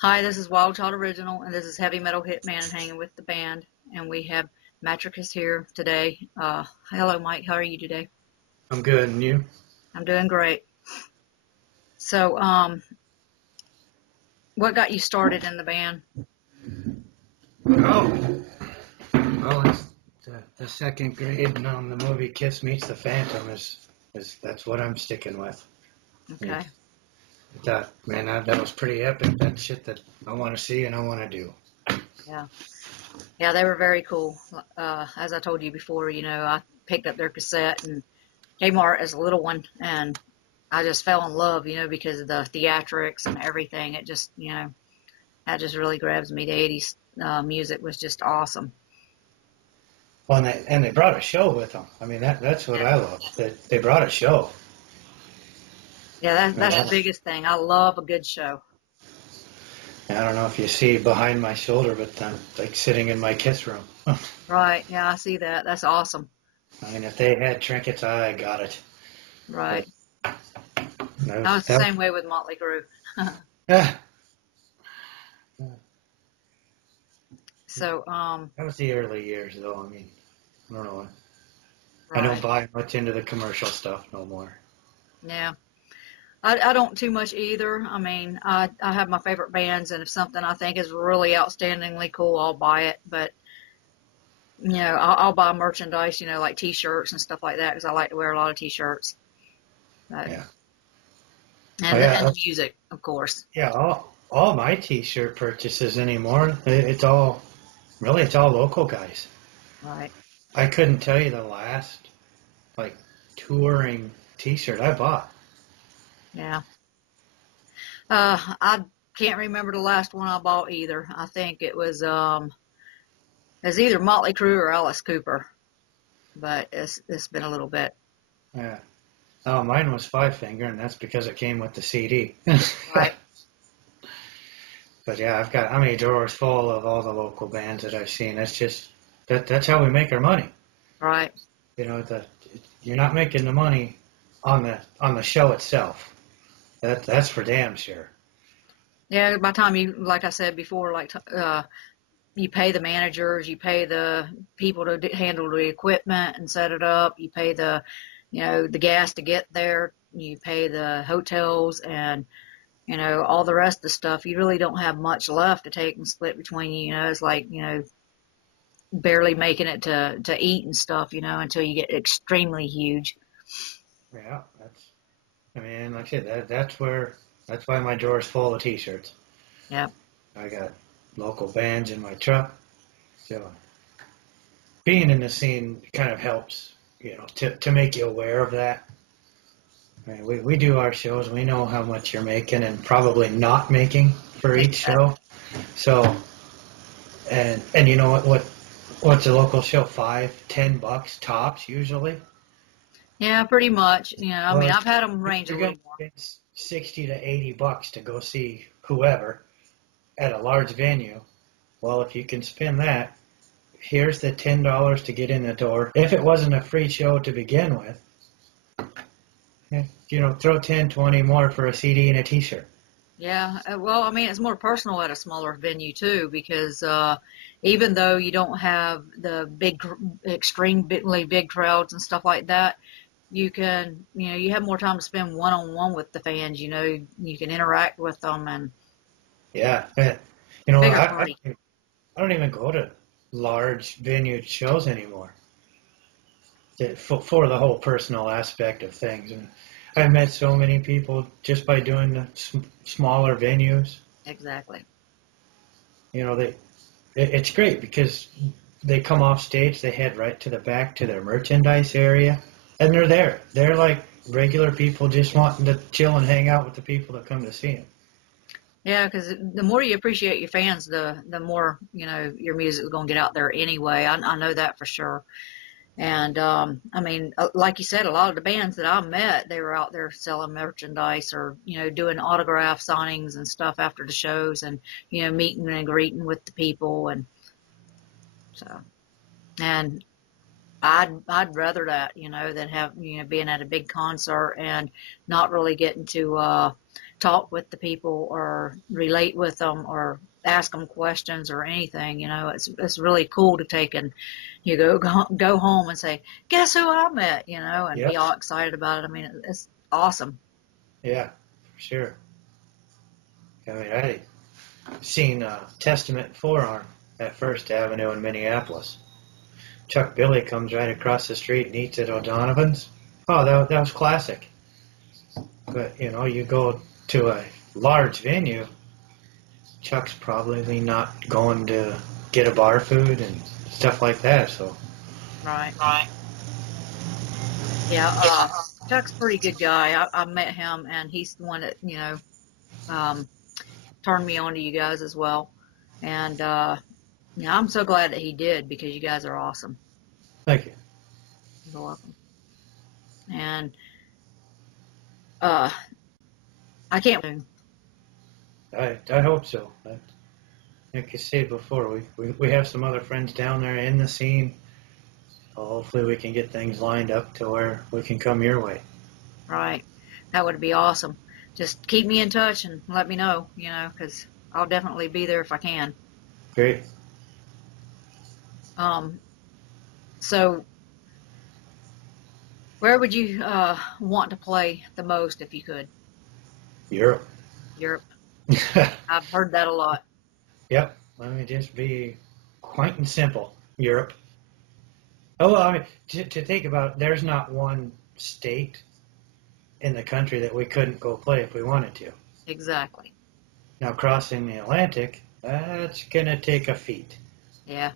Hi, this is Wildchild Original, and this is Heavy Metal Hitman hanging with the band, and we have MATREKIS here today. Hello, Mike. How are you today? I'm good, and you? I'm doing great. So, what got you started in the band? Oh, well, it's the second grade, and the movie Kiss Meets the Phantom is that's what I'm sticking with. Okay. That was pretty epic. That shit that I want to see and I want to do. Yeah, they were very cool. As I told you before, I picked up their cassette and Kmart as a little one, and I just fell in love, because of the theatrics and everything. It just, that just really grabs me. The 80s music was just awesome. Well, and they brought a show with them. I mean, that's what I love. That they brought a show. Yeah, that's the biggest thing. I love a good show. I don't know if you see behind my shoulder, but I'm like sitting in my Kiss room. Right, yeah, I see that. That's awesome. I mean, if they had trinkets, I got it. Right. That I was the same way with Motley Crue. Yeah. So, That was the early years, though. I mean, I don't know. right. I don't buy much into the commercial stuff no more. Yeah. I don't too much either. I mean, I have my favorite bands, and if something I think is really outstandingly cool, I'll buy it. But, I'll buy merchandise, like T-shirts and stuff like that, because I like to wear a lot of T-shirts. But, Yeah. And the music, of course. Yeah, all my T-shirt purchases anymore, it's all local guys. Right. I couldn't tell you the last, like, touring T-shirt I bought. Yeah. I can't remember the last one I bought either. I think it was either Motley Crue or Alice Cooper, but it's been a little bit. Yeah. Oh, mine was Five Finger, and that's because it came with the CD. Right. But yeah, I've got how many drawers full of all the local bands that I've seen. That's just that's how we make our money. Right. You're not making the money on the show itself. That's for damn sure. Yeah. By the time you, like I said before, you pay the managers, you pay the people to handle the equipment and set it up, you pay the gas to get there, you pay the hotels, and all the rest of the stuff. You really don't have much left to take and split between you. It's like barely making it to eat and stuff. Until you get extremely huge. Yeah, I mean, like I said, that's why my drawer's full of T-shirts. Yeah. I got local bands in my truck, so being in the scene kind of helps, to make you aware of that. I mean, we do our shows, we know how much you're making and probably not making for each show. So, and you know what's a local show? $5-10 tops usually. Yeah, pretty much. I mean, I've had them range a little more. It's $60 to $80 to go see whoever at a large venue. Well, if you can spend that, here's the $10 to get in the door. If it wasn't a free show to begin with, throw 10, 20 more for a CD and a T-shirt. Yeah, well, I mean, it's more personal at a smaller venue too, because even though you don't have the big, extremely big crowds and stuff like that, you can, you have more time to spend one-on-one with the fans. You can interact with them and Yeah, bigger I party. don't even go to large venue shows anymore for the whole personal aspect of things. And I've met so many people just by doing the smaller venues. Exactly. It's great because they come off stage, they head right to the back to their merchandise area, and they're there. They're like regular people just wanting to chill and hang out with the people that come to see them. Yeah, because the more you appreciate your fans, the more, your music is going to get out there anyway. I know that for sure. And, I mean, like you said, a lot of the bands that I met, they were out there selling merchandise or, doing autograph signings and stuff after the shows and, meeting and greeting with the people. And so, and I'd rather that, than have, being at a big concert and not really getting to, talk with the people or relate with them or ask them questions or anything. It's really cool to take and you go home and say, guess who I met, and Yep. be all excited about it. I mean, it's awesome. Yeah, for sure. I mean, I seen Testament Forearm at First Avenue in Minneapolis. Chuck Billy comes right across the street and eats at O'Donovan's. Oh, that was classic. But, you go to a large venue, Chuck's probably not going to get a bar food and stuff like that, so. Right. Yeah, Chuck's a pretty good guy. I met him, and he's the one that, turned me on to you guys as well. And, I'm so glad that he did because you guys are awesome. Thank you. You're welcome. And, I can't. I hope so. Like I said before, we have some other friends down there in the scene. Hopefully we can get things lined up to where we can come your way. Right. That would be awesome. Just keep me in touch and let me know, because I'll definitely be there if I can. Great. So where would you want to play the most if you could? Europe. Europe. I've heard that a lot. Yep. Let me just be quaint and simple. Europe. Oh, well, I mean, to think about it, there's not one state in the country that we couldn't go play if we wanted to. Exactly. Now, crossing the Atlantic, that's going to take a feat. Yeah.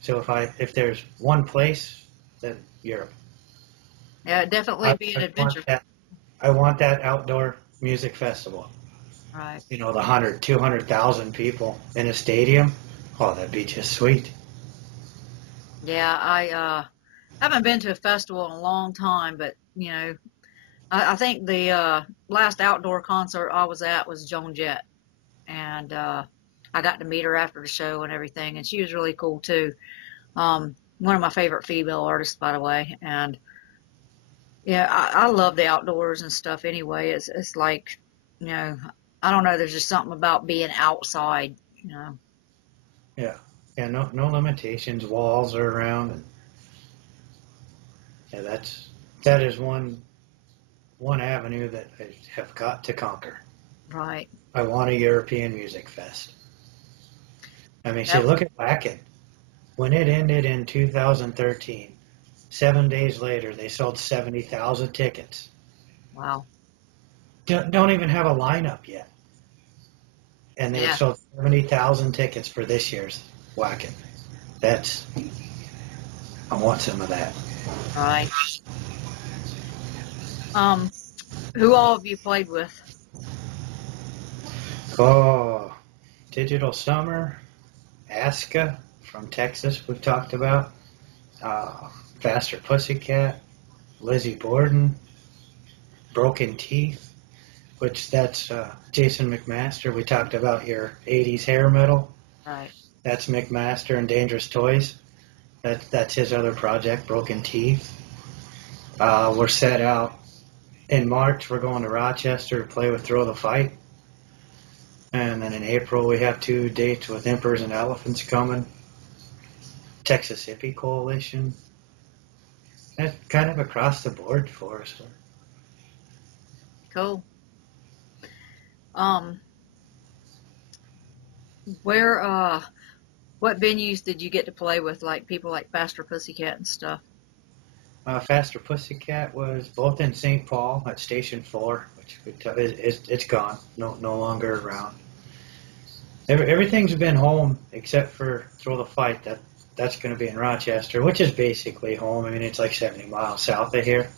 So if there's one place, then Europe. Yeah, it'd definitely be an adventure. I want that outdoor music festival. Right. The 100, 200,000 people in a stadium. Oh, that'd be just sweet. Yeah, I haven't been to a festival in a long time, but I think the last outdoor concert I was at was Joan Jett, and I got to meet her after the show and everything, and she was really cool too. One of my favorite female artists, by the way, and yeah, I love the outdoors and stuff anyway. It's like, I don't know, there's just something about being outside, Yeah. Yeah, no limitations. Walls are around, and yeah, that is one avenue that I have got to conquer. Right. I want a European music fest. I mean, see, Yep. look at Wacken. When it ended in 2013, 7 days later, they sold 70,000 tickets. Wow. Don't even have a lineup yet. And they Yeah. sold 70,000 tickets for this year's Wacken. I want some of that. Right. Who all have you played with? Oh, Digital Summer, Aska from Texas we've talked about, Faster Pussycat, Lizzie Borden, Broken Teeth, which that's Jason McMaster. We talked about your 80s hair metal. Right. That's McMaster and Dangerous Toys. That's his other project, Broken Teeth. We're set out in March. We're going to Rochester to play with Throw the Fight. And then in April, we have 2 dates with Emperors and Elephants coming. Texas Hippie Coalition. That's kind of across the board for us. Cool. Where, what venues did you get to play with, like people like Faster Pussycat and stuff? Faster Pussycat was both in St. Paul at Station 4, which it's gone, no longer around. Everything's been home except for Throw the Fight. That's going to be in Rochester, which is basically home. I mean, it's like 70 miles south of here.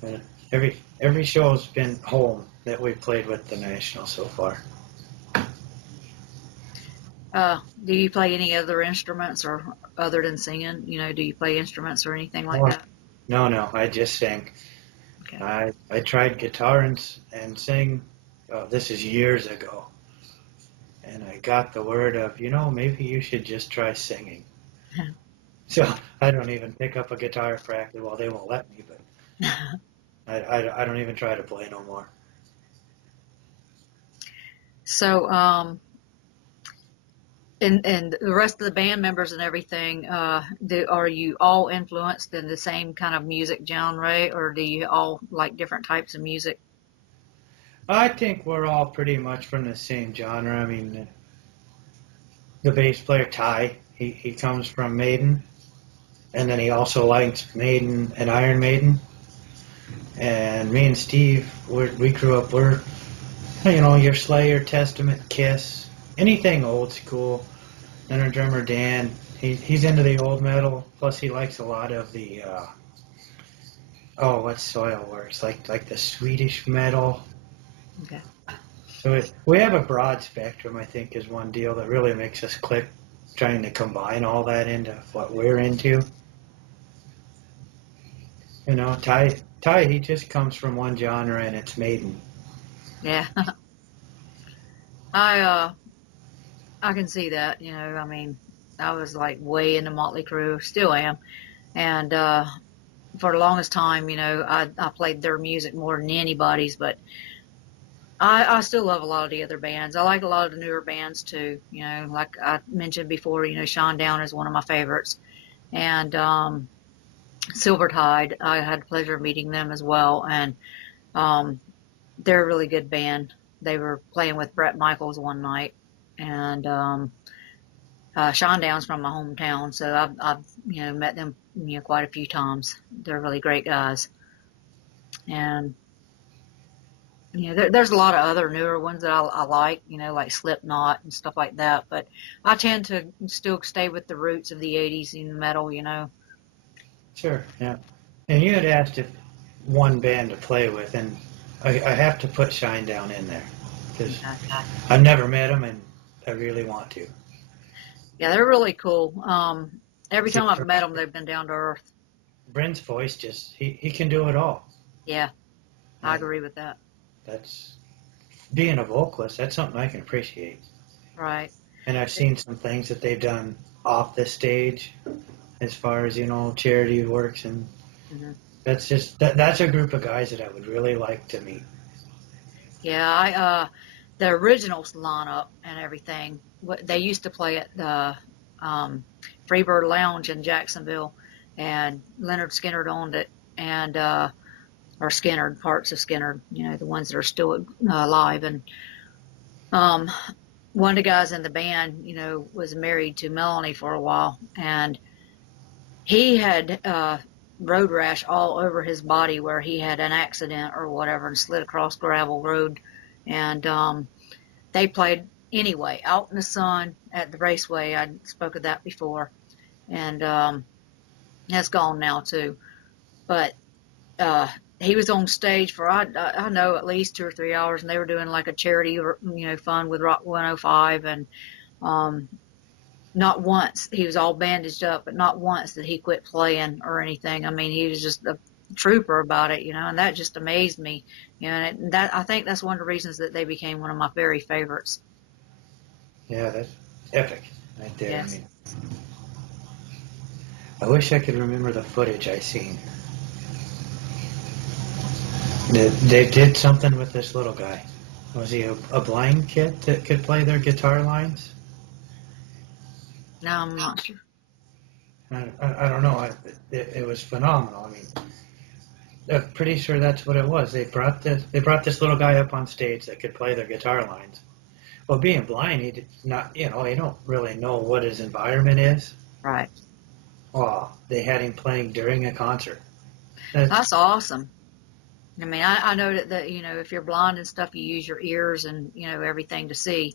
But every show's been home that we've played with the National so far. Do you play any other instruments or other than singing? You know, do you play instruments or anything like that? No, I just sing. Okay. I tried guitar and sing. This is years ago. And I got the word of, maybe you should just try singing. So I don't even pick up a guitar practice. Well, they won't let me, but I don't even try to play no more. So, and the rest of the band members and everything, are you all influenced in the same kind of music genre, or do you all like different types of music? I think we're all pretty much from the same genre. I mean, the bass player, Ty, he comes from Maiden, and then he also likes Maiden and Iron Maiden. And me and Steve, we grew up, we're, your Slayer, Testament, Kiss, anything old school. And our drummer, Dan, he's into the old metal, plus he likes a lot of the, what's Soilworks, like the Swedish metal. Okay. So we have a broad spectrum, I think, is one deal that really makes us click, trying to combine all that into what we're into. Ty, he just comes from one genre, and it's Maiden. Yeah. I can see that, I mean, I was like way into Motley Crue, still am. And for the longest time, I played their music more than anybody's, but I still love a lot of the other bands. I like a lot of the newer bands too. Like I mentioned before, Sean Down is one of my favorites. And Silvertide, I had the pleasure of meeting them as well. And they're a really good band. They were playing with Bret Michaels one night. And Sean Down's from my hometown, so I've met them quite a few times. They're really great guys. And there's a lot of other newer ones that I like, like Slipknot and stuff like that. But I tend to still stay with the roots of the 80s in metal, Sure, yeah. And you had asked if one band to play with, and I have to put Shinedown in there because I've never met them, and I really want to. Yeah, they're really cool. Every time I've met them, they've been down to earth. Brent's voice he can do it all. Yeah, I agree with that. That's being a vocalist. That's something I can appreciate. Right. And I've seen some things that they've done off the stage, as far as charity works, and that's just that's a group of guys that I would really like to meet. Yeah, the original lineup and everything. They used to play at the Freebird Lounge in Jacksonville, and Leonard Skinner owned it, and or Skinner, parts of Skinner, the ones that are still alive. And one of the guys in the band, was married to Melanie for a while, and he had road rash all over his body where he had an accident or whatever and slid across gravel road. And they played anyway, out in the sun at the raceway. I spoke of that before. And that's gone now too. But he was on stage for, I know, at least 2 or 3 hours, and they were doing like a charity, fund with Rock 105. And not once, he was all bandaged up, but not once did he quit playing or anything. I mean, he was just a trooper about it, and that just amazed me. And I think that's one of the reasons that they became one of my very favorites. Yeah, epic right there. Yes. I mean, I wish I could remember the footage I seen. They did something with this little guy. Was he a blind kid that could play their guitar lines? No, I'm not sure. I don't know. It was phenomenal. I mean, I'm pretty sure that's what it was. They brought this little guy up on stage that could play their guitar lines. Well, being blind, he did not, you don't really know what his environment is. Right. Well, they had him playing during a concert. That's awesome. I mean, I know that, if you're blind and stuff, you use your ears and, everything to see.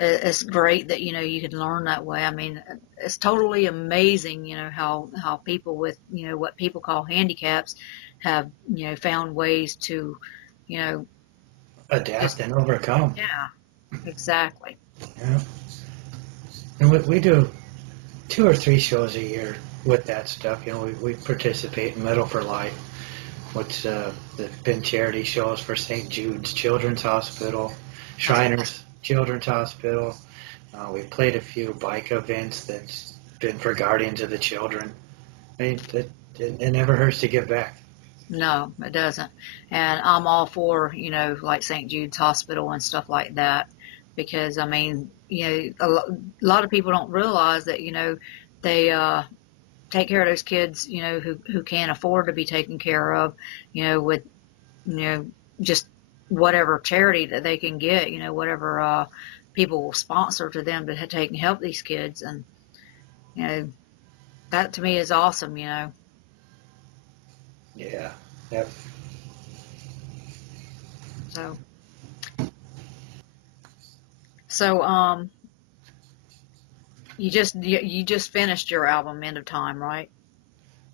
It's great that, you can learn that way. I mean, it's totally amazing, how people with, what people call handicaps have, found ways to, Adapt just, and overcome. yeah, exactly. Yeah. And we do 2 or 3 shows a year with that stuff. We participate in Metal for Life, which there've been charity shows for St. Jude's Children's Hospital, Shriners Children's Hospital. We played a few bike events that's been for Guardians of the Children. I mean, it never hurts to give back. No, it doesn't. And I'm all for, like St. Jude's Hospital and stuff like that, because, I mean, a lot of people don't realize that, they take care of those kids, who can't afford to be taken care of, with, just whatever charity that they can get, whatever people will sponsor to them to take and help these kids. And, that to me is awesome, Yeah. Yep. So, you just finished your album, End of Time, right?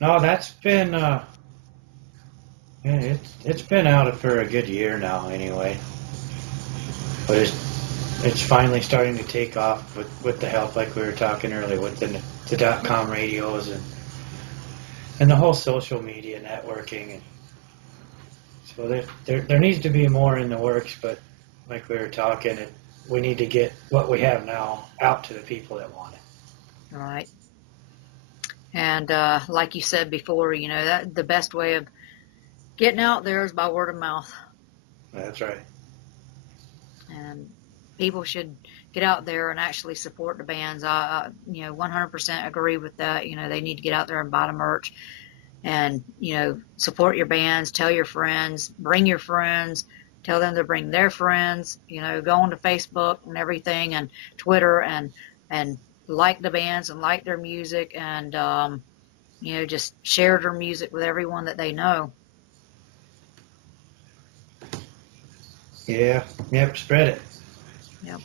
No, that's been it's been out for a good year now anyway. But it's finally starting to take off with the help, like we were talking earlier, with the .com radios and the whole social media networking. And so there needs to be more in the works, but like we were talking, we need to get what we have now out to the people that want it. Right. And like you said before, that the best way of getting out there is by word of mouth. That's right. And people should get out there and actually support the bands. I 100% agree with that. They need to get out there and buy the merch and, support your bands, tell your friends, bring your friends, tell them to bring their friends, go onto Facebook and everything and Twitter and like the bands and like their music and, just share their music with everyone that they know. Yeah. Yep. Spread it. Yep.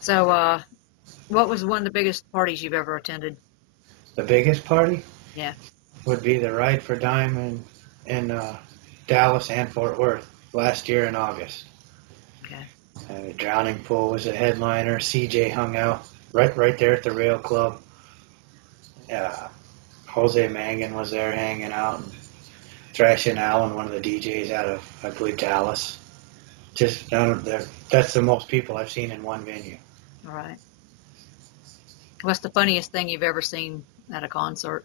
So, what was one of the biggest parties you've ever attended? The biggest party? Yeah. Would be the Ride for Dime in Dallas and Fort Worth last year in August. Okay. The Drowning Pool was a headliner. CJ hung out right there at the Rail Club. Jose Mangan was there hanging out. And Thrash and Allen, one of the DJs out of, I believe, Dallas. Just that's the most people I've seen in one venue. All right. What's the funniest thing you've ever seen at a concert?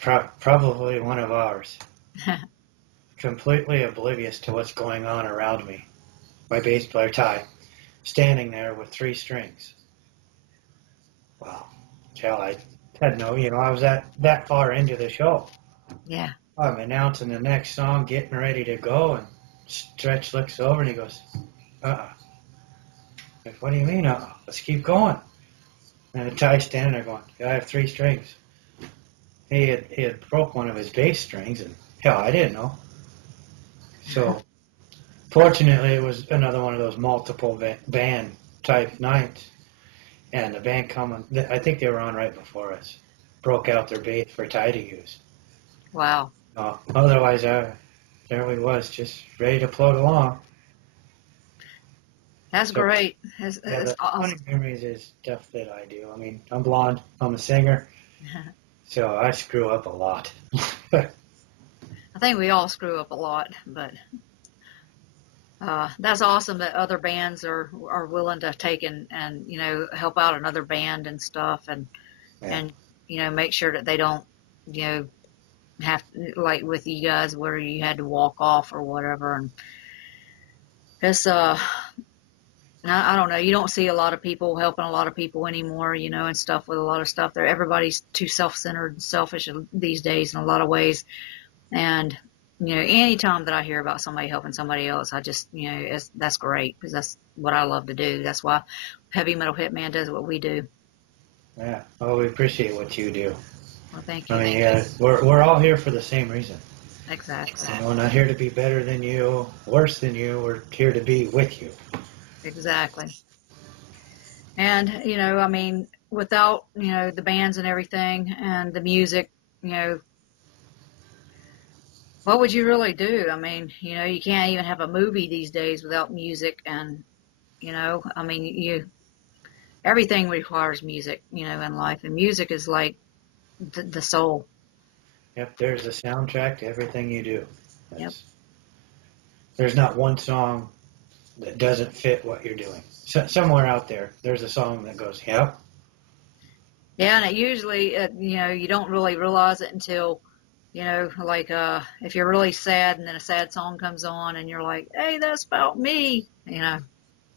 Probably one of ours. Completely oblivious to what's going on around me. My bass player, Ty, standing there with 3 strings. Wow. Hell, I had I was that far into the show. Yeah. I'm announcing the next song, getting ready to go, and Stretch looks over and he goes, Like, what do you mean, let's keep going. And Ty's standing there going, I have 3 strings. He had broke one of his bass strings, and hell, I didn't know. So, fortunately, it was another one of those multiple band type nights. And the band coming, I think they were on right before us, broke out their bass for Ty to use. Wow. Otherwise, there we was, just ready to float along. That's great. That's the awesome. funny memories is stuff that I do. I mean, I'm blonde, I'm a singer, so I screw up a lot. I think we all screw up a lot, but That's awesome that other bands are willing to take and help out another band and stuff, Yeah. and make sure that they don't you know have, like with you guys, where you had to walk off or whatever. And it's I don't know, you don't see a lot of people helping a lot of people anymore, and stuff, with a lot of stuff there. Everybody's too self-centered and selfish these days in a lot of ways. And anytime that I hear about somebody helping somebody else, I just, that's great, because that's what I love to do. That's why Heavy Metal Hitman does what we do. Yeah. Well, we appreciate what you do. Well, thank I you. mean, we're all here for the same reason. Exactly. We're not here to be better than you, worse than you. We're here to be with you. Exactly. And, I mean, without, the bands and everything and the music, what would you really do? I mean, you can't even have a movie these days without music. And, I mean, everything requires music, in life. And music is like the soul. Yep, there's a soundtrack to everything you do. Yep. There's not one song that doesn't fit what you're doing. Somewhere out there, there's a song that goes, yep. Yeah, and it usually, you don't really realize it until, like, if you're really sad and then a sad song comes on and you're like, hey, that's about me. Yeah,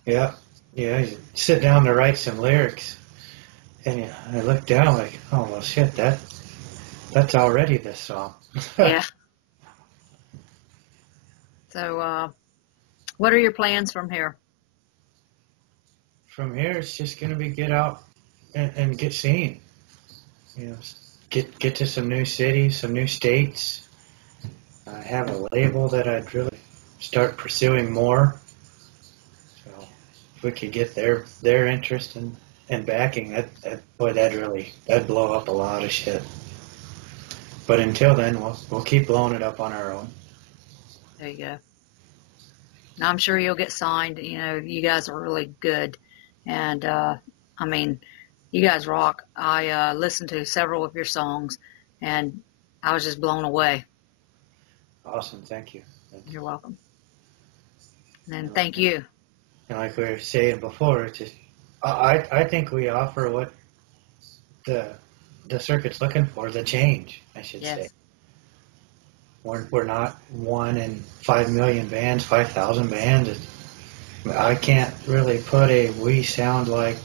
yeah. You sit down to write some lyrics, and I look down like, oh well, shit, that's already this song. Yeah. So, what are your plans from here? From here, it's just gonna be get out and get seen. Get to some new cities, some new states. I have a label that I'd really start pursuing more. So if we could get their interest and backing, that'd blow up a lot of shit. But until then, we'll keep blowing it up on our own. There you go. Now, I'm sure you'll get signed. You guys are really good. And, I mean, you guys rock. I listened to several of your songs, and I was just blown away. Awesome, thank you. You're welcome. And thank you. And like we were saying before, it's just I think we offer what the circuit's looking for, the change, I should say. We're not 1 in 5 million bands, 5,000 bands. I can't really put we sound like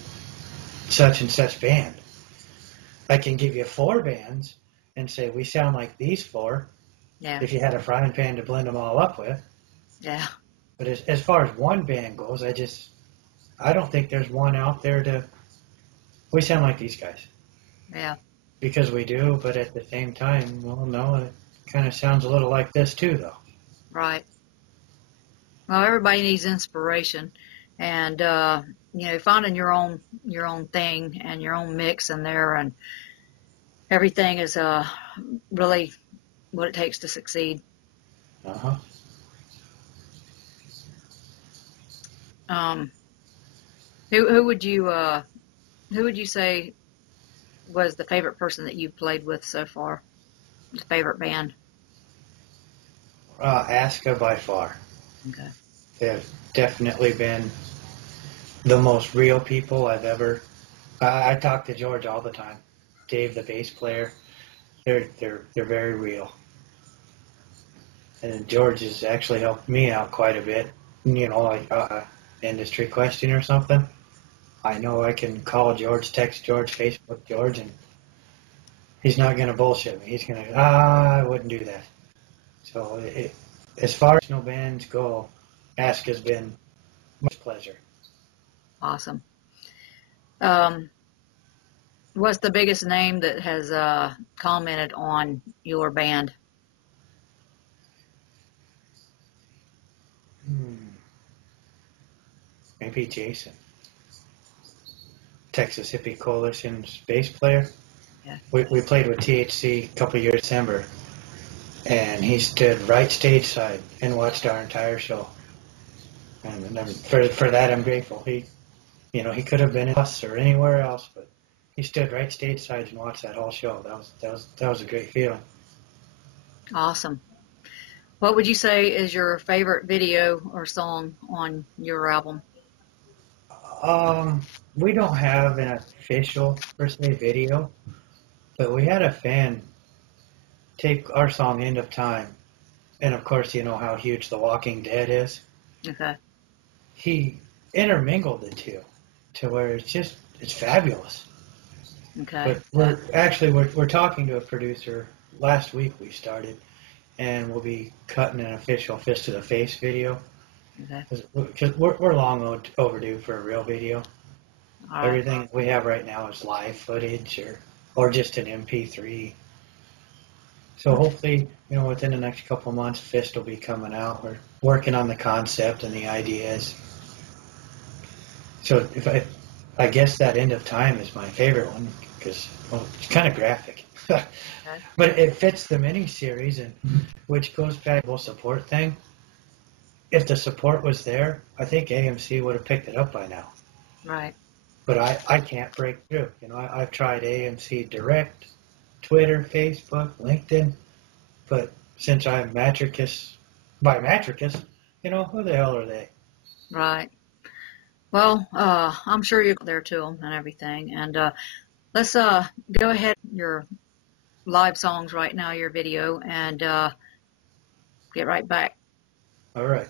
such and such band. I can give you 4 bands and say we sound like these 4. Yeah. If you had a frying pan to blend them all up with. Yeah. But as far as one band goes, I don't think there's one out there we sound like these guys. Yeah. Because we do, but at the same time, well, no, it kind of sounds a little like this too, though. Right. Well, everybody needs inspiration, and finding your own thing and your own mix in there, and everything is really what it takes to succeed. Uh-huh. Who would you say was the favorite person that you've played with so far? Your favorite band? Aska by far. Okay. They've definitely been the most real people I've ever. I talk to George all the time. Dave, the bass player. They're very real. And George has actually helped me out quite a bit. Like industry question or something. I know I can call George, text George, Facebook George, and he's not going to bullshit me. He's going to, I wouldn't do that. So as far as no bands go, Ask has been much pleasure. Awesome. What's the biggest name that has commented on your band? Maybe Jason. Texas Hippie Coalition's bass player. Yeah. We played with THC a couple of years in December, and he stood right stage side and watched our entire show. And for that, I'm grateful. He could have been in us or anywhere else, but he stood right stage side and watched that whole show. That was a great feeling. Awesome. What would you say is your favorite video or song on your album? We don't have an official per se video, but we had a fan take our song "End of Time," and of course, you know how huge The Walking Dead is. Okay. He intermingled the two to where it's fabulous. Okay. But we're talking to a producer. Last week we started, and we'll be cutting an official Fist to the Face video. Okay. Because we're long overdue for a real video. All right. Everything we have right now is live footage or just an MP3. So hopefully, you know, within the next couple of months, Fist will be coming out. We're working on the concept and the ideas. So I guess that End of Time is my favorite one because it's kind of graphic, Okay. but it fits the miniseries, and which goes back to the whole support thing. If the support was there, I think AMC would have picked it up by now. Right. But I can't break through. You know, I've tried AMC Direct, Twitter, Facebook, LinkedIn, but since I'm MATREKIS by MATREKIS, you know, who the hell are they? Right. Well, I'm sure you're there to them and everything. And let's go ahead your live songs right now, your video, and get right back. All right.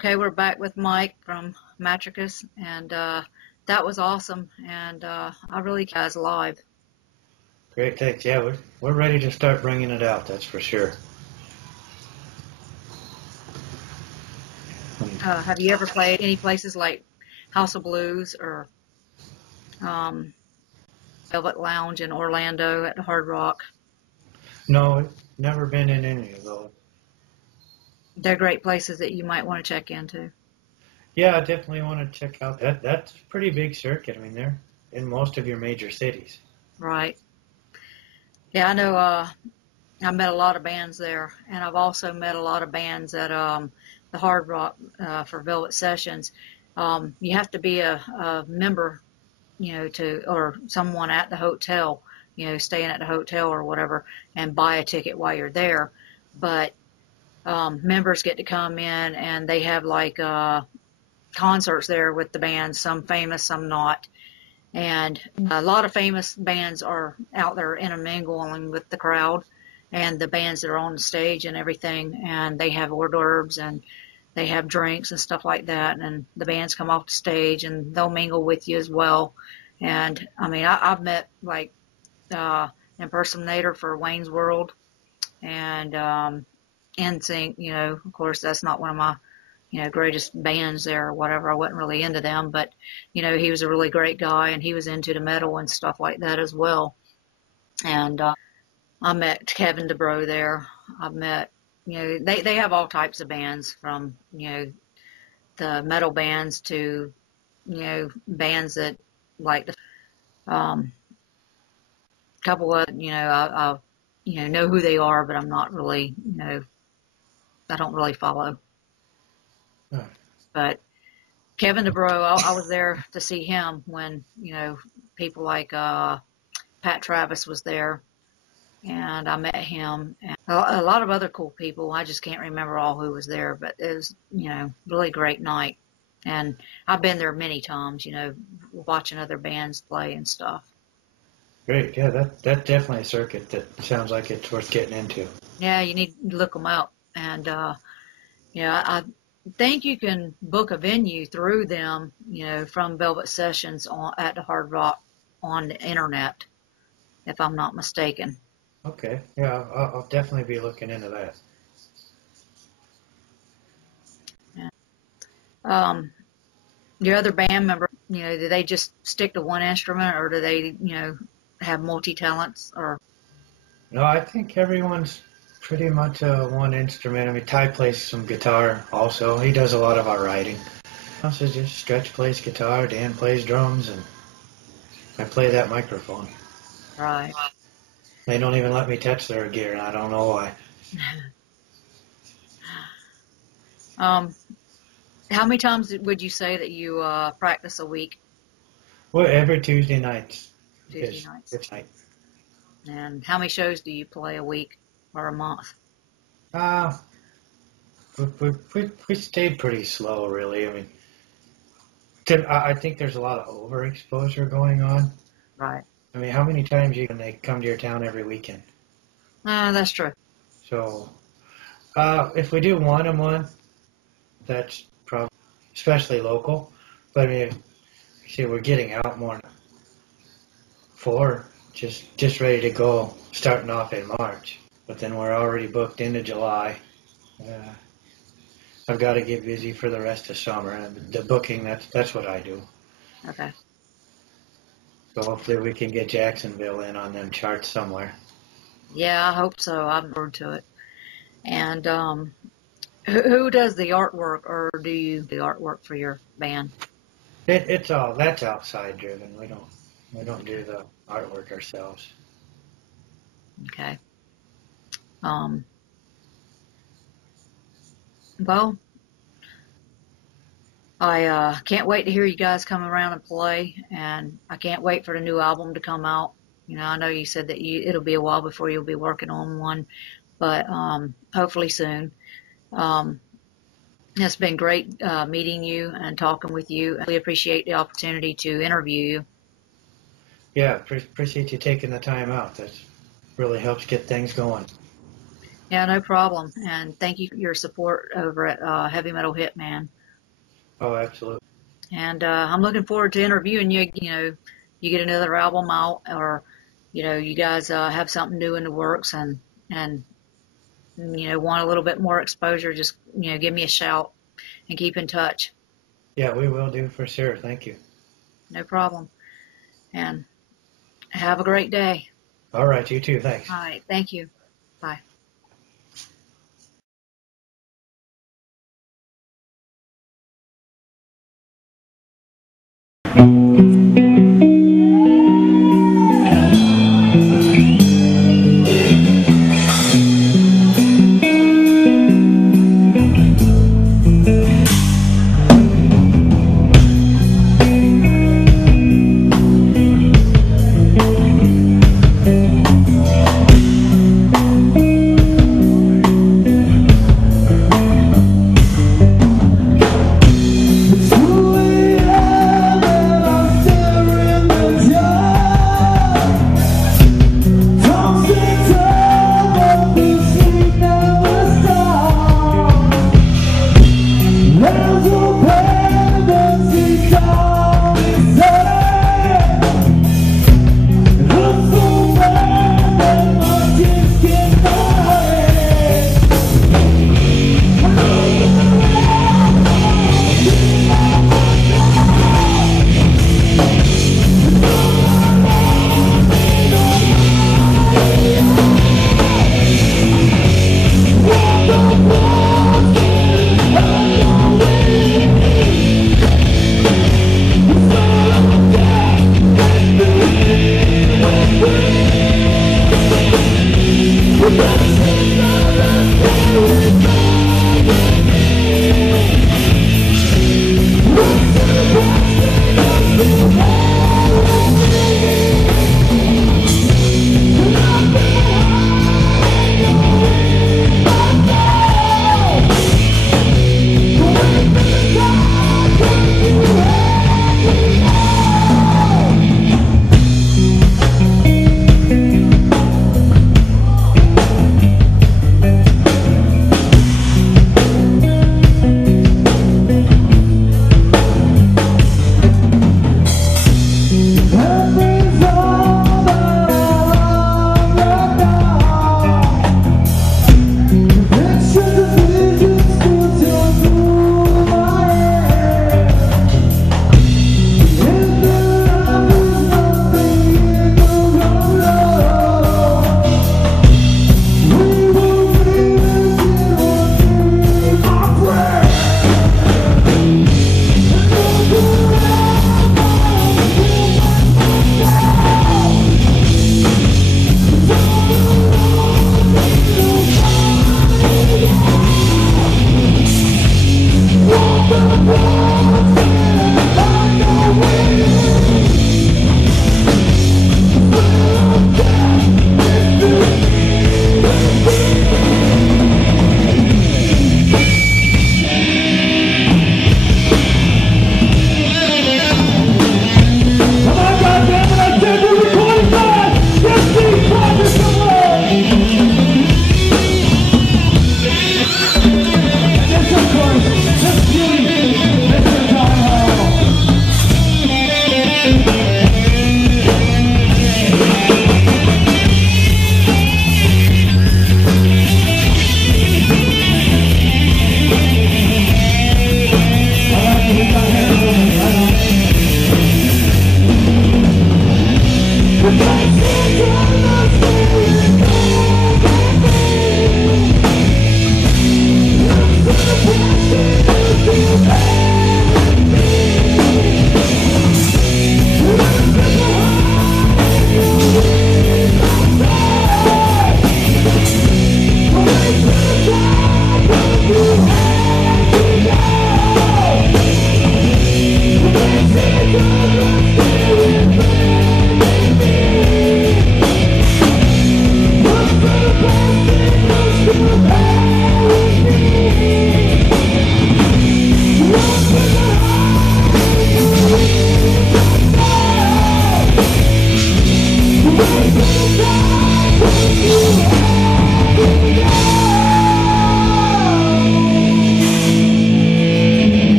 Okay, we're back with Mike from MATREKIS, and that was awesome, and I really guys live. Great, thanks. Yeah, we're ready to start bringing it out. That's for sure. Have you ever played any places like House of Blues or um, Velvet Lounge in Orlando at the Hard Rock? No, never been in any of those. They're great places that you might want to check into. Yeah, I definitely want to check out that. That's a pretty big circuit. I mean, they're in most of your major cities. Right. Yeah, I know. I met a lot of bands there, and I've also met a lot of bands at the Hard Rock for Velvet Sessions. You have to be a member, or someone at the hotel, staying at the hotel or whatever, and buy a ticket while you're there. But members get to come in, and they have like concerts there with the bands, some famous, some not. And a lot of famous bands are out there intermingling with the crowd and the bands that are on the stage and everything. And they have hors d'oeuvres and they have drinks and stuff like that. And the bands come off the stage and they'll mingle with you as well. And I mean, I've met like impersonator for Wayne's World and NSYNC. Of course, that's not one of my greatest bands there or whatever. I wasn't really into them, but, he was a really great guy and he was into the metal and stuff like that as well. And, I met Kevin DeBro there. I've met, they have all types of bands from, the metal bands to, bands that like the, couple of, I know who they are, but I'm not really, I don't really follow. Huh. But Kevin DeBro, I was there to see him when, people like Pat Travis was there, and I met him. And a lot of other cool people. I just can't remember all who was there, but it was, really great night. And I've been there many times, watching other bands play and stuff. Great, yeah, that's definitely a circuit that sounds like it's worth getting into. Yeah, you need to look them up. And, I think you can book a venue through them, from Velvet Sessions at the Hard Rock on the internet, if I'm not mistaken. Okay, yeah, I'll definitely be looking into that. Your other band member, do they just stick to one instrument or do they, have multi-talents or? No, I think everyone's pretty much one instrument. I mean, Ty plays some guitar also. He does a lot of our writing. Also, just Stretch plays guitar, Dan plays drums, and I play that microphone. Right. They don't even let me touch their gear, and I don't know why. How many times would you say that you practice a week? Well, every Tuesday night. Tuesday nights. It's night. And how many shows do you play a week or a month? We stayed pretty slow, really. I mean, I think there's a lot of overexposure going on. Right. I mean, how many times can they come to your town every weekend? That's true. So, if we do one a month, that's probably, especially local. But I mean, see, we're getting out more now. 4, just ready to go, starting off in March. But then we're already booked into July. I've got to get busy for the rest of summer. And the booking, that's what I do. Okay. So hopefully we can get Jacksonville in on them charts somewhere. Yeah, I hope so. I'm forward to it. And who does the artwork, or do you do the artwork for your band? That's outside driven. We don't do the artwork ourselves. Okay. Well, I can't wait to hear you guys come around and play, and I can't wait for the new album to come out. I know you said that it'll be a while before you'll be working on one, but hopefully soon. It's been great meeting you and talking with you. I really appreciate the opportunity to interview you. Yeah, appreciate you taking the time out. That really helps get things going. Yeah, no problem. And thank you for your support over at Heavy Metal Hitman. Oh, absolutely. And I'm looking forward to interviewing you. You know, you get another album out, or you guys have something new in the works, and want a little bit more exposure. Just give me a shout and keep in touch. Yeah, we will do for sure. Thank you. No problem. And have a great day. All right, you too. Thanks. All right. Thank you. Bye.